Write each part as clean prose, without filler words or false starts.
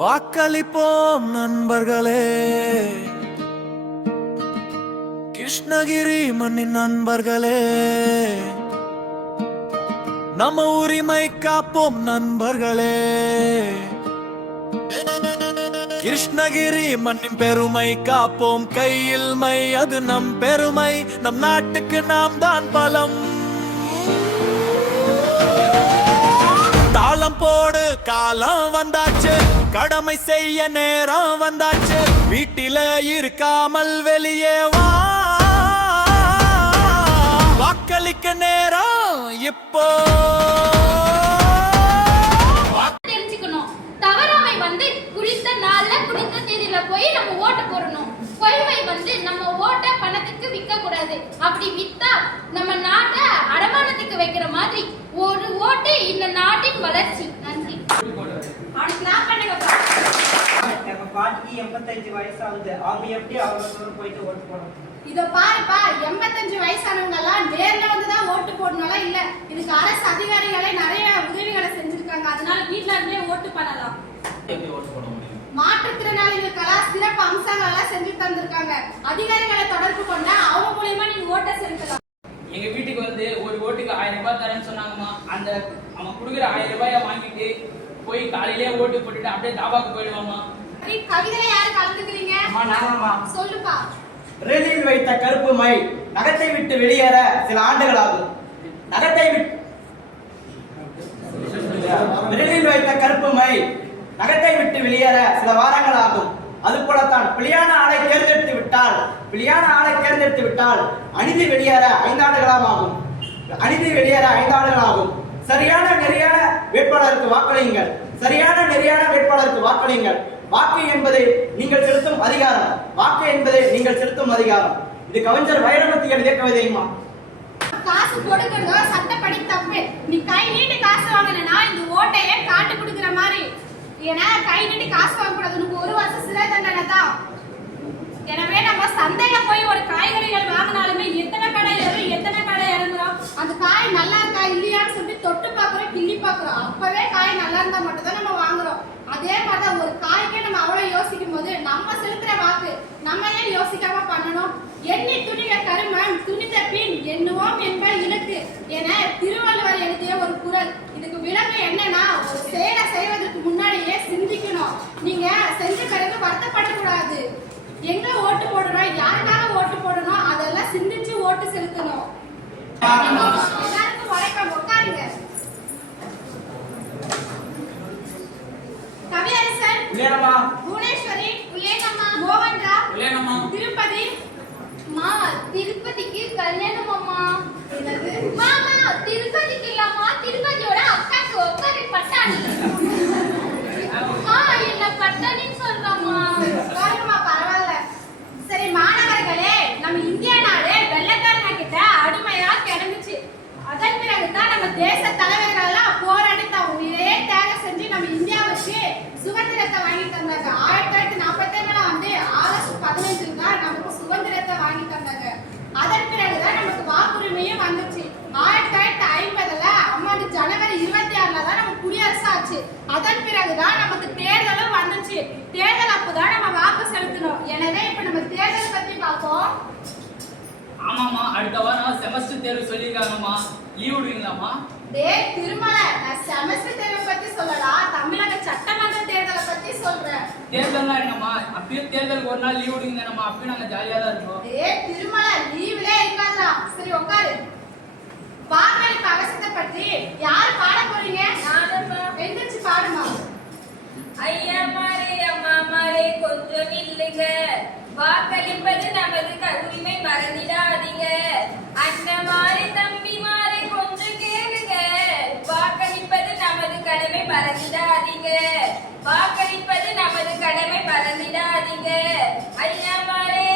வாக்களிப்போம் நண்பர்களே, கிருஷ்ணகிரி மண்ணின் நண்பர்களே, நம்ம உரிமை காப்போம் நண்பர்களே. கிருஷ்ணகிரி மண்ணின் பெருமை காப்போம், கையில் மை அது நம் பெருமை, நம் நாட்டுக்கு நாம் தான் பலம். தாளம் போடு, காலம் வந்தாச்சு, கடமை செய்ய நேரம் வந்தாச்சு, வீட்டில இருக்காமல் வெளியே வா, வாக்களிக்க நேரம் இப்போ. தெரிஞ்சுக்கணும், தவறாமை வந்து குறித்த நாள்ல குறித்த தேதியில போய் நம்ம ஓட்டு போடணும். பொய்மை வந்து நம்ம ஓட்ட பணத்துக்கு விற்க கூடாது. அப்படி வித்தா நம்ம நாட்டை அடமானத்துக்கு வைக்கிற மாதிரி. ஒரு ஓட்டு இந்த நாட்டின் வளர்ச்சி. நன்றி. நம்ம பாட்டிக்கு 85 வயசாகுது. அவங்க எப்படி அவங்க போயிட்டு ஓட்டு போடணும்? இத பாருப்பா, 85 வயசானவங்க எல்லாம் நேர்ல வந்துதான் ஓட்டு போடணும் இல்ல. இதுக்கு அரசு அதிகாரிகளே நிறைய உதவிகளை செஞ்சிருக்காங்க. அதனால வீட்ல இருந்தே ஓட்டு பண்ணலாம். எப்படி ஓட்டு போட முடியும்? மாற்றுத்திறனாளிகளுக்கெல்லாம் சிறப்பு அம்சங்கள் எல்லாம் செஞ்சு தந்திருக்காங்க. அதிகாரிகளை தொடர்பு கொண்டா அவங்க மூலமா நீங்க ஓட்ட செலுத்தலாம். எங்க வீட்டுக்கு வந்து ஒரு ஓட்டுக்கு 1000 ரூபாய் தரேன்னு சொன்னாங்கம்மா. அந்த அவன் கொடுக்குற 1000 ரூபாய வாங்கிட்டு போய் காலையிலேயே ஓட்டு போட்டுட்டு அப்படியே தாபாக்கு போயிடுவாமா. கவிதையில யாரு கலந்துக்கிறீங்க? சொல்லுப்பா. விரலில் வைத்த கருப்பு மை நகத்தை விட்டு வெளியேற சில ஆண்டுகள் ஆகும். விரலில் வைத்த கருப்பு மை நகத்தை விட்டு வெளியேற சில வாரங்கள் ஆகும். அது போலத்தான் பிழையான ஆளை தேர்ந்தெடுத்து விட்டால் அநீதி வெளியேற 5 ஆண்டுகளாம் ஆகும். சரியான நெறியான வேட்பாளருக்கு வாக்களியுங்கள். வாக்கு என்பது நீங்கள் செலுத்தும் அதிகாரம். இது கவிஞர் வைரமுத்து எழுதிய கவிதையுமா? காசு கொடுக்கறதோ சட்டப்படி தப்பு. நீ கை நீட்டி காசு வாங்கினா இந்த ஓட்டையே காட்டு கொடுக்கிற மாதிரி. ஏன்னா கை நீட்டி காசு வாங்க கூடாது. உனக்கு 1 வருஷம் சிறை தண்டனை தான். எனவே நம்ம சந்தையில போய் ஒரு காய்கறிகள் வாங்கினாலுமே எத்தனை கடை இறங்குறோம், அந்த காய் நல்லா இருக்கா இல்லையான்னு சொல்லி தொட்டு பாக்குறோம், கிள்ளி பாக்குறோம். அப்பவே காய் நல்லா இருந்தா மட்டும் தான் நம்ம வாங்குறோம். அதே மாதிரிதான் ஒரு காய்க்கே நம்ம அவ்வளவு யோசிக்கும் போது நம்ம செலுத்துற வாக்கு நம்ம ஏன் யோசிக்காம பண்ணணும்? எண்ணி துணிக கருமன் துணித பின் எண்ணுவோம் என்பது இலக்கு என திருவள்ளுவர் எழுதிய ஒரு குறள். இதுக்கு விளக்கம் என்னன்னா, ஒரு செயலை செய்வதற்கு முன்னாடியே சிந்திக்கணும். நீங்க செஞ்ச பிறகு வருத்தப்படக்கூடாது. எங்க ஓட்டு போடணும், யாருக்காக ஓட்டு போடணும், அதெல்லாம் சிந்திச்சு ஓட்டு செலுத்தணும். எல்லாருக்கும் வணக்கம். உட்காருங்க. கவியரசன் புவனேஸ்வரி, மோகன்ரா, திருப்பதி. திருப்பதிக்கு கல்யாணம் அம்மா. மாமா திருப்பதிக்கு இல்லம்மா, திருப்பதியோட அக்காக்கு ஒப்பாரி பட்டாணி. என்ன பட்டாணின்னு சொல்றாமா? பரவாயில்ல. சரி மாணவர்களே, நம்ம இந்தியா நாடு வெள்ளக்காரங்க கிட்ட அடிமையா கிடந்துச்சு. அதன் பிறகுதான் நம்ம தேச தலைவர்கள் எல்லாம் போராடி தான் உயிரே தியாகம் செஞ்சு நம்ம இந்தியாவுக்கு சுதந்திரத்தை வாங்கி தந்தாங்க. 1947 வந்து ஆகஸ்ட் 15 தான் நமக்கு சுதந்திரத்தை வாங்கி தந்தாங்க. அதன் பிறகுதான் நமக்கு வாக்குரிமையும் வந்துச்சு. 1950 அம்மாடி ஜனவரி 26 தான் நம்ம குடியரசு ஆச்சு. அதன் பிறகுதான் நமக்கு தேர்தலும் வந்துச்சு. தேர்தல் அப்போதான் நம்ம வாக்கு செலுத்தணும். எனவே இப்ப நம்ம தேர்தல் பத்தி பார்ப்போம். ஆமாமா, அடுத்த வாரம் செமஸ்டர் தேர்வு சொல்லிருக்காங்கம்மா. லீவ் விடுவீங்களாமா? டேய் திருமலை, நான் செமஸ்டர் தேர்வை பத்தி சொல்லலாம், தமிழக சட்டமன்ற தேர்தலை பத்தி சொல்றேன். தேர்தல்னா என்னம்மா? அப்பயும் தேர்தலுக்கு ஒரு நாள் லீவ் விடுவீங்கம்மா. அப்பயும் நாங்க ஜாலியா தான் இருக்கோம். டேய் திருமலை, லீவ்லே இருக்காதா? சரி உட்காரு. வாக்களிப்பு அவசியத்தை பற்றி யார் பாட போறீங்க? நானம்மா. எந்திரிச்சு பாடுமா. ஐயா மாரே அம்மா மாரே கொஞ்சம் நில்லுங்க, வாக்களிப்பது நமது உரிமை மறந்திடாதீங்க. அண்ணன் மாறே தம்பி மாறே கொஞ்சம் கேளுங்க, வாக்களிப்பது நமது கடமை மறந்திடாதீங்க. ஐயா மாரே.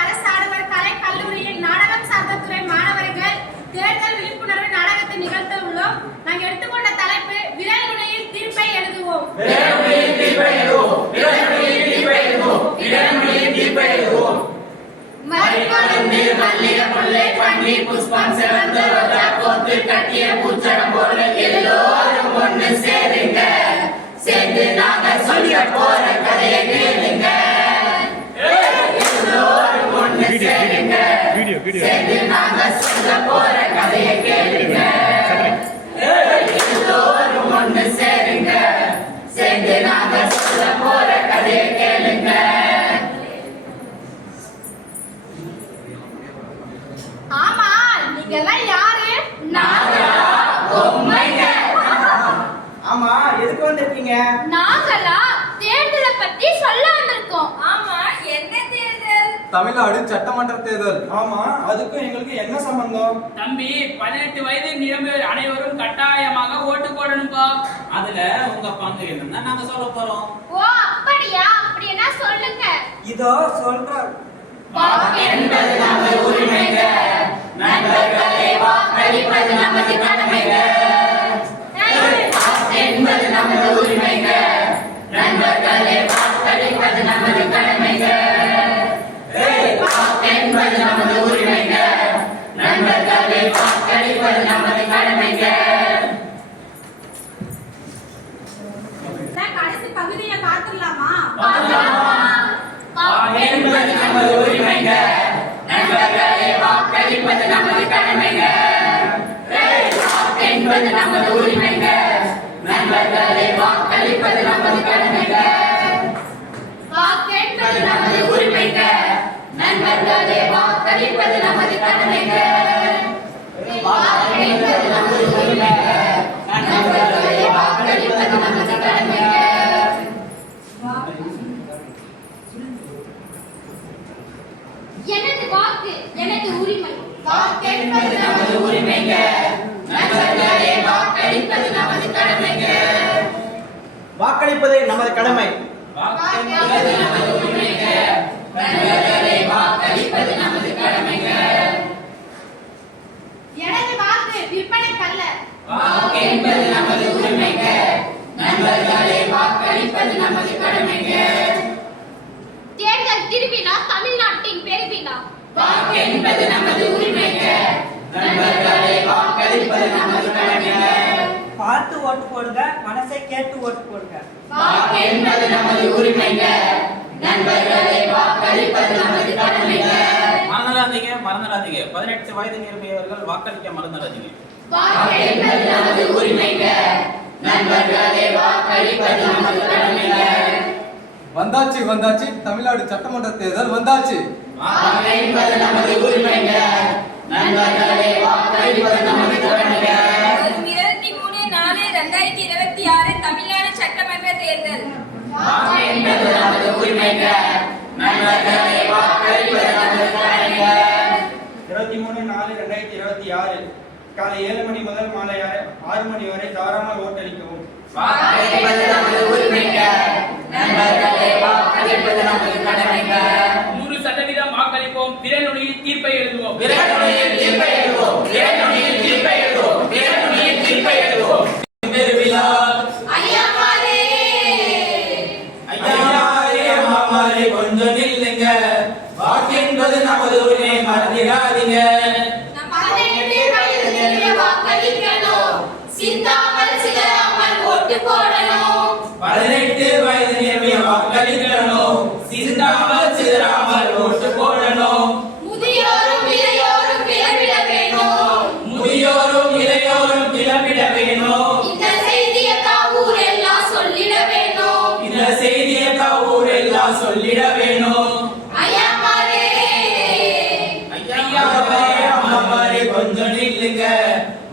அரசு ஆடவர் கலை கல்லூரியின் நாடகம் சார்ந்த துறை மாணவர்கள் தேர்தல் விழிப்புணர்வு நாடகத்தை நிகழ்த்த உள்ளோம். நாங்கள் எடுத்துக்கொண்ட தலைப்பு விரல் நுனியில் தீர்ப்பை எழுதுவோம். மரக்காலம் நீர் மல்லிகை முல்லை பன்னீர் புஷ்பம் சிவந்த ரோஜா கோத்து கட்டிய பூச்சரம் போல எல்லோரும் ஒன்று சேருங்க. சேர்ந்து சேர்ந்து நாங்க சொல்ல போற கதையை கேளுங்க எல்லோரும் ஒண்ணு சேருங்க சேர்ந்து நாங்க சொல்ல போற கதையை கேளுங்க ஆமா நீங்க எல்லாம் யாரு? நாங்களா பொம்மைங்க ஆமா எதுக்கு வந்திருக்கீங்க? நாங்களா தேர்தலை பத்தி சொல்ல வந்திருக்கோம். ஆமா என்ன தேர்தல்? தமிழ்நாடு சட்டமன்ற தேர்தல். ஆமா அதுக்கும் எங்களுக்கு என்ன சம்பந்தம்? தம்பி 18 வயது நிரம்பியவர் அனைவரும் கட்டாயமாக ஓட்டு போடணும்பா. அதுல உங்க பங்கு என்னன்னு நாங்க சொல்ல போறோம். ஓ அப்படியா? அப்படின்னா சொல்லுங்க. இதோ சொல்றோம். வாக்கு என்பது நமது உரிமைங்க நண்பர்களே வாக்களிப்பது நமது கடமைங்க வாக்கு என்பது நமது உரிமைங்க நண்பர்களே வாக்களிப்பது நமது கடமைங்க வாக்கு என்பது நமது உரிமைங்க நண்பர்களே வாக்களிப்பது நமது கடமைங்க நான் கடைசி பகுதியை பார்த்துடலாமா? வாக்கு என்பது நமது உரிமைங்க நண்பர்களே வாக்களிப்பது நமது கடமைங்க வாக்கு என்பது நமது உரிமைங்க நண்பர்களே வாக்களிப்பது நமது கடமைங்க வாக்கு என்பது நமது உரிமைங்க நண்பர்களே வாக்களிப்பது நமது கடமைங்க வாக்கு என்பது நமது உரிமைங்க நண்பர்களே வாக்களிப்பது நமது கடமைங்க எனது வாக்கு எனது உரிமை. வாக்கு என்பது நமது உரிமைங்க நண்பர்களே வாக்களிப்பது நமது கடமைங்க வாக்களிப்பது நமது கடமை. வாக்கு என்பது நமது உரிமைங்க நண்பர்களே வாக்களிப்பது நமது கடமைங்க எனது வாக்கு விற்பனைக்கல்ல. வாக்கு என்பது நமது உரிமைங்க நண்பர்களே வாக்களிப்பது நமது கடமைங்க தேர்தல் திருவிழா தமிழ்நாட்டின் பெருவிழா. வாக்கு என்பது நமது உரிமைங்க நண்பர்களே வாக்களிப்பது நமது கடமைங்க பார்த்து ஓட்டு போடுங்க, மனசை கேட்டு ஓட்டு போடுங்க. வாக்கு என்பது நமது உரிமைங்க நண்பர்களே வாக்களிப்பது நமது கடமைங்க மறந்துடாதீங்க 18 வயது நிரம்பியவர்கள் வாக்களிக்க மறந்துடாதீங்க. வாக்கு என்பது நமது உரிமைங்க நண்பர்களே வாக்களிப்பது நமது கடமைங்க வந்தாச்சு தமிழ்நாடு சட்டமன்ற தேர்தல் வந்தாச்சு. வாக்கு என்பது நமது உரிமைங்க நண்பர்களே வாக்களிப்பது நமது கடமைங்க வரும் 23/4/2026 தமிழ்நாடு சட்டமன்ற தேர்தல். வாக்கு என்பது நமது உரிமைங்க நண்பர்களே வாக்களிப்பது நமது கடமைங்க 23/4/2026 காலை 7 மணி முதல் மாலை 6 மணி வரை தாராமல் ஓட்டளிக்கவும். வாக்கு என்பது நமது உரிமைங்க நண்பர்களே வாக்களிப்பது நமது கடமைங்க 100% வாக்களிப்போம். விரல்நுனியில் தீர்ப்பை எழுதுவோம். விரல்நுனியில் தீர்ப்பை எழுதுவோம் விரல்நுனியில் தீர்ப்பை எழுதுவோம் விரல்நுனியில் தீர்ப்பை எழுதுவோம் பெருவிழா ஐயம்மாரே ஐயாரே அம்மாரே கொஞ்சம் நில்லுங்க. வாக்கு என்பது நமது உரிமை மறந்துடாதீங்க. 18 வயது நிரம்பிய வாக்களிக்கணும் சிந்தாமல் சிதறாமல் ஓட்டு போடணும் 18 வயது நிரம்பிய வாக்களிக்கணும். சிந்தாமல் சிதறாமல் ஓட்டு போடணும். முதியோரும் இளையோரும் கிளம்பிட வேணும் முதியோரும் இளையோரும் கிளம்பிட வேணும். இந்த செய்தியை ஊர் எல்லாம் சொல்லிட வேணும் இந்த செய்தியை ஊரெல்லாம் சொல்லிட வேணும். ஐயம்மாரே ஐயாரே அம்மாரே கொஞ்சம் நில்லுங்க.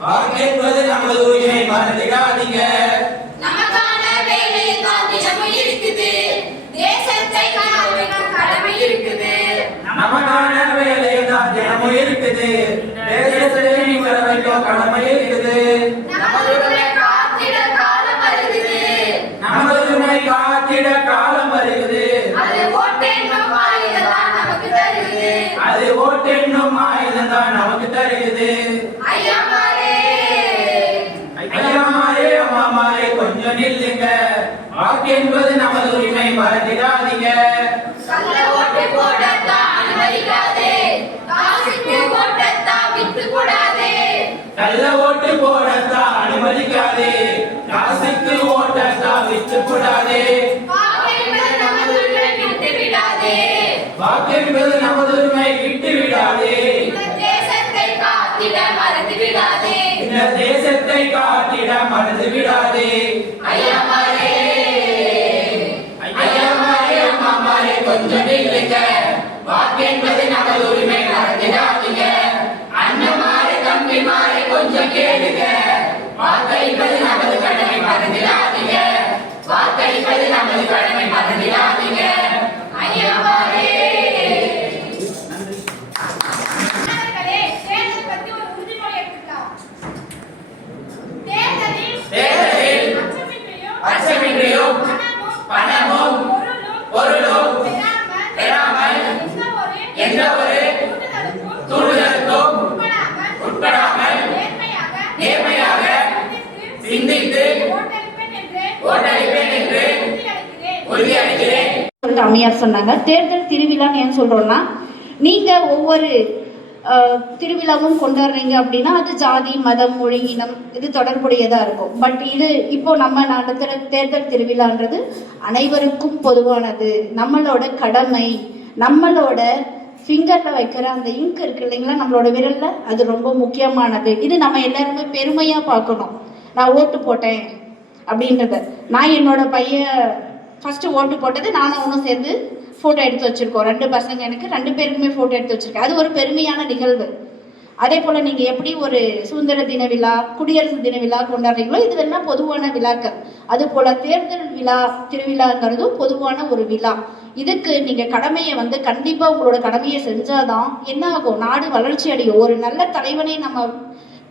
வாக்கு என்பது நமது உரிமை மறந்துடாதீங்க. நமக்கான வேலை தான் தினமும் இருக்குது தேசத்தை காக்க கடமை இருக்குது நமக்கான வேலை தான் தினமும் இருக்குது. தேசத்தை வர வைக்க கடமை இருக்குது. நமதுரிமை காத்திட காலம் வருகிறது நமதுரிமை காத்திட காலம் வருகிறது. அது ஓட்டென்னும் ஆயுதம் தான் நமக்கு தருகிறது அது ஓட்டென்னும் ஆயுதம் தான் நமக்கு தருகிறது. ஐயம்மாரே ஐயாமாரே அம்மாமாரே கொஞ்சம் நில்லுங்க. வாக்கு என்பது நமது உரிமை மறந்துடாதீங்க. கள்ள ஓட்டு போடத்தான் அனுமதிக்காதே காசுக்கு ஓட்டத்தான் விட்டு போடாதே நல்ல ஓட்டு போடத்தான் அனுமதிக்காதே. காசுக்கு ஓட்டத்தான் விட்டு கூடாதே. வாக்கு என்பது நமது உரிமை விட்டு விடாதே வாக்கு என்பது நமது உரிமை விட்டு விடாதே. இந்த இந்த தேசத்தை காத்திட மறந்து விடாதே. ஐயமாரே ஐயமாரே அம்மாமாரே கொஞ்சம் நில்லுங்க. வாக்கென்பது நமது உரிமை மறந்துடாதீங்க. அண்ணமாரே தம்பிமாரே கொஞ்சம் கேளுங்க. வாக்களிப்பது நமது கடமை மறந்துடாதீங்க. வாக்களிப்பது நமது கடமை மறந்துடாதீங்க. ஐயமாரே மாணவர்களே, தேர்தல் பத்தி ஒரு உறுதிமொழி எடுத்துக்கலாம். தேர்தலில் தேர்தலில் அச்சமின்றியும் பணமும் பொருளும் பெறாமல் எந்த ஒரு தூண்டுதலுக்கும் உட்படாமல் நேர்மையாக சிந்தித்து ஓட்டளிப்பேன் என்று உறுதியளிக்கிறேன். அம்மையார் சொன்னாங்க. தேர்தல் திருவிழான்னு ஏன் சொல்றோம்னா, நீங்க ஒவ்வொரு திருவிழாவும் கொண்டாடுறீங்க அப்படின்னா அது ஜாதி மதம் மொழி இனம் இது தொடர்புடையதா இருக்கும். பட் இது இப்போ நம்ம நடத்துற தேர்தல் திருவிழான்றது அனைவருக்கும் பொதுவானது. நம்மளோட கடமை, நம்மளோட ஃபிங்கர்ல வைக்கிற அந்த இங்க் இருக்கு இல்லைங்களா, நம்மளோட விரல்ல, அது ரொம்ப முக்கியமானது. இது நம்ம எல்லாருமே பெருமையா பார்க்கணும். நான் ஓட்டு போட்டேன் அப்படின்றத. நான் என்னோட பையன் ஃபர்ஸ்ட் ஓட்டு போட்டது நானும் அவனும் சேர்ந்து ஃபோட்டோ எடுத்து வச்சிருக்கோம். 2 பசங்க, எனக்கு 2 பேருக்குமே ஃபோட்டோ எடுத்து வச்சிருக்கேன். அது ஒரு பெருமையான நிகழ்வு. அதே போல நீங்க எப்படி ஒரு சுதந்திர தின விழா, குடியரசு தின விழா கொண்டாடுறீங்களோ, இதுவெல்லாம் பொதுவான விழாக்கள். அது போல தேர்தல் விழா திருவிழாங்கிறதும் பொதுவான ஒரு விழா. இதுக்கு நீங்க கடமையை கண்டிப்பா உங்களோட கடமையை செஞ்சாதான் என்ன ஆகும், நாடு வளர்ச்சி அடையும். ஒரு நல்ல தலைவனை நம்ம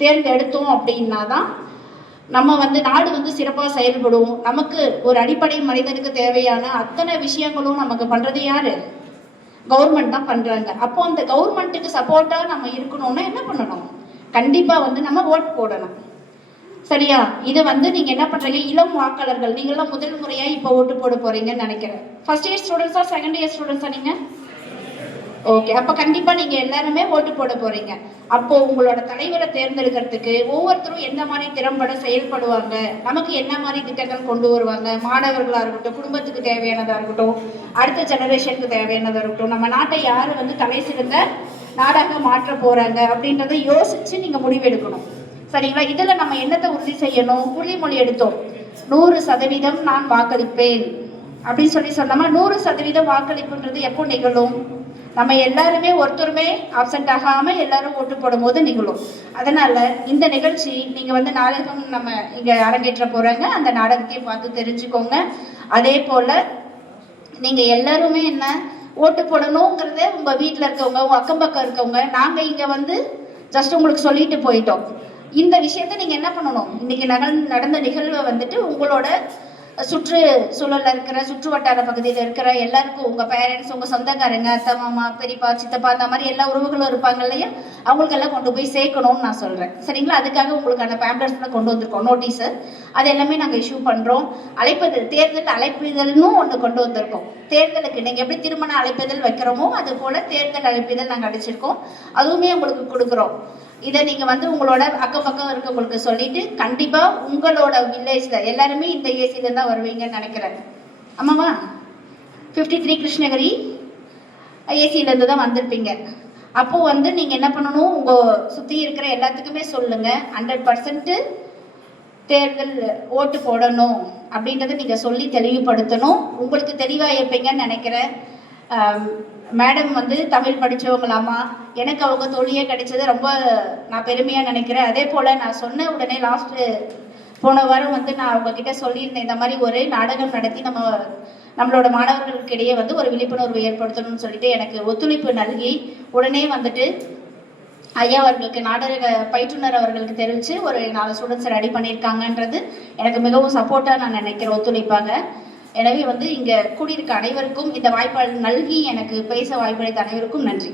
தேர்ந்தெடுத்தோம் அப்படின்னா தான் நம்ம நாடு சிறப்பாக செயல்படும். நமக்கு ஒரு அடிப்படை மனிதனுக்கு தேவையான அத்தனை விஷயங்களும் நமக்கு பண்றது யாரு? கவர்மெண்ட் தான் பண்றாங்க. அப்போ அந்த கவர்மெண்ட்டுக்கு சப்போர்ட்டா நம்ம இருக்கணும்னா என்ன பண்ணணும்? கண்டிப்பா நம்ம ஓட் போடணும். சரியா? இதை நீங்க என்ன பண்றீங்க, இளம் வாக்காளர்கள் நீங்களாம் முதல் முறையா இப்போ ஓட்டு போட போறீங்கன்னு நினைக்கிறேன். ஃபர்ஸ்ட் இயர் ஸ்டூடெண்ட்ஸா செகண்ட் இயர் ஸ்டூடெண்ட்ஸா நீங்க? ஓகே, அப்ப கண்டிப்பா நீங்க எல்லாருமே ஓட்டு போட போறீங்க. அப்போ உங்களோட தலைவரை தேர்ந்தெடுக்கிறதுக்கு ஒவ்வொருத்தரும் எந்த மாதிரி திறம்பட செயல்படுவாங்க, நமக்கு என்ன மாதிரி திட்டங்கள் கொண்டு வருவாங்க, மாணவர்களா இருக்கட்டும், குடும்பத்துக்கு தேவையானதா இருக்கட்டும், அடுத்த ஜெனரேஷனுக்கு தேவையானதா இருக்கட்டும், நம்ம நாட்டை யாரு தலை சிறந்த நாடாக மாற்ற போறாங்க அப்படின்றத யோசிச்சு நீங்க முடிவெடுக்கணும். சரிங்களா? இதுல நம்ம என்னத்தை உறுதி செய்யணும்? உறுதிமொழி எடுத்தோம். 100% நான் வாக்களிப்பேன் அப்படின்னு சொன்னோமா. 100% வாக்களிப்புன்றது எப்போ நிகழும்? நம்ம எல்லாருமே ஒருத்தருமே ஆப்சென்ட் ஆகாம எல்லாரும் ஓட்டு போடும் போது நிகழும். அதனால இந்த நிகழ்ச்சி நீங்க நாடகம் நம்ம இங்க அரங்கேற்ற போறாங்க, அந்த நாடகத்தையும் பார்த்து தெரிஞ்சுக்கோங்க. அதே போல நீங்க எல்லாருமே என்ன ஓட்டு போடணுங்கிறத உங்க வீட்டுல இருக்கவங்க, உங்க அக்கம் பக்கம் இருக்கவங்க, நாங்க இங்க ஜஸ்ட் உங்களுக்கு சொல்லிட்டு போயிட்டோம். இந்த விஷயத்த நீங்க என்ன பண்ணணும், இன்னைக்கு நடந்த நிகழ்வை உங்களோட சுற்றுச்சூழல்ல இருக்கிற சுற்று வட்டார பகுதியில் இருக்கிற எல்லாருக்கும், உங்க பேரண்ட்ஸ், உங்க சொந்தக்காரங்க, அத்தை மாமா, பெரியப்பா, சித்தப்பா, அந்த மாதிரி எல்லா உறவுகளும் இருப்பாங்க இல்லையா, அவங்களுக்கெல்லாம் கொண்டு போய் சேர்க்கணும்னு நான் சொல்றேன். சரிங்களா? அதுக்காக உங்களுக்கான பேம்ப்ளெட்ஸ்லாம் கொண்டு வந்திருக்கோம், நோட்டீஸ். அது எல்லாமே நாங்கள் இஷ்யூ பண்றோம். அழைப்பதல், தேர்தல் அழைப்பிதழ்னு ஒன்று கொண்டு வந்திருக்கோம். தேர்தலுக்கு நீங்க எப்படி திருமண அழைப்பிதழ் வைக்கிறோமோ அது போல தேர்தல் அழைப்பிதழ் நாங்கள் அடிச்சிருக்கோம். அதுவுமே உங்களுக்கு கொடுக்குறோம். இதை நீங்க உங்களோட அக்கம் பக்கம் இருக்கவங்களுக்கு சொல்லிட்டு கண்டிப்பா உங்களோட வில்லேஜ்ல எல்லாருமே இந்த ஏசில தான் வருவீங்கன்னு நினைக்கிறேன். ஆமாவா? 53 கிருஷ்ணகிரி ஏசில இருந்து தான் வந்திருப்பீங்க. அப்போ நீங்க என்ன பண்ணணும், உங்க சுத்தி இருக்கிற எல்லாத்துக்குமே சொல்லுங்க 100% தேர்தல் ஓட்டு போடணும் அப்படின்றத நீங்க சொல்லி தெளிவுபடுத்தணும். உங்களுக்கு தெளிவா இருப்பீங்கன்னு நினைக்கிறேன். மேடம் தமிழ் படிச்சவங்களாமா, எனக்கு அவங்க தோழியே கிடைச்சது ரொம்ப நான் பெருமையா நினைக்கிறேன். அதே போல நான் சொன்ன உடனே போன வாரம் நான் அவங்க கிட்ட சொல்லியிருந்தேன், இந்த மாதிரி ஒரு நாடகம் நடத்தி நம்மளோட மாணவர்களுக்கு இடையே ஒரு விழிப்புணர்வு ஏற்படுத்தணும்னு சொல்லிட்டு எனக்கு ஒத்துழைப்பு நல்கி உடனே ஐயா அவர்களுக்கு, நாடக பயிற்றுனர் அவர்களுக்கு தெரிவித்து ஒரு 4 ஸ்டூடெண்ட்ஸை ரெடி பண்ணியிருக்காங்கன்றது எனக்கு மிகவும் சப்போர்ட்டாக நான் நினைக்கிறேன், ஒத்துழைப்பாங்க. எனவே இங்கே கூடியிருக்க அனைவருக்கும் இந்த வாய்ப்பு நல்கி எனக்கு பேச வாய்ப்பளித்த அனைவருக்கும் நன்றி.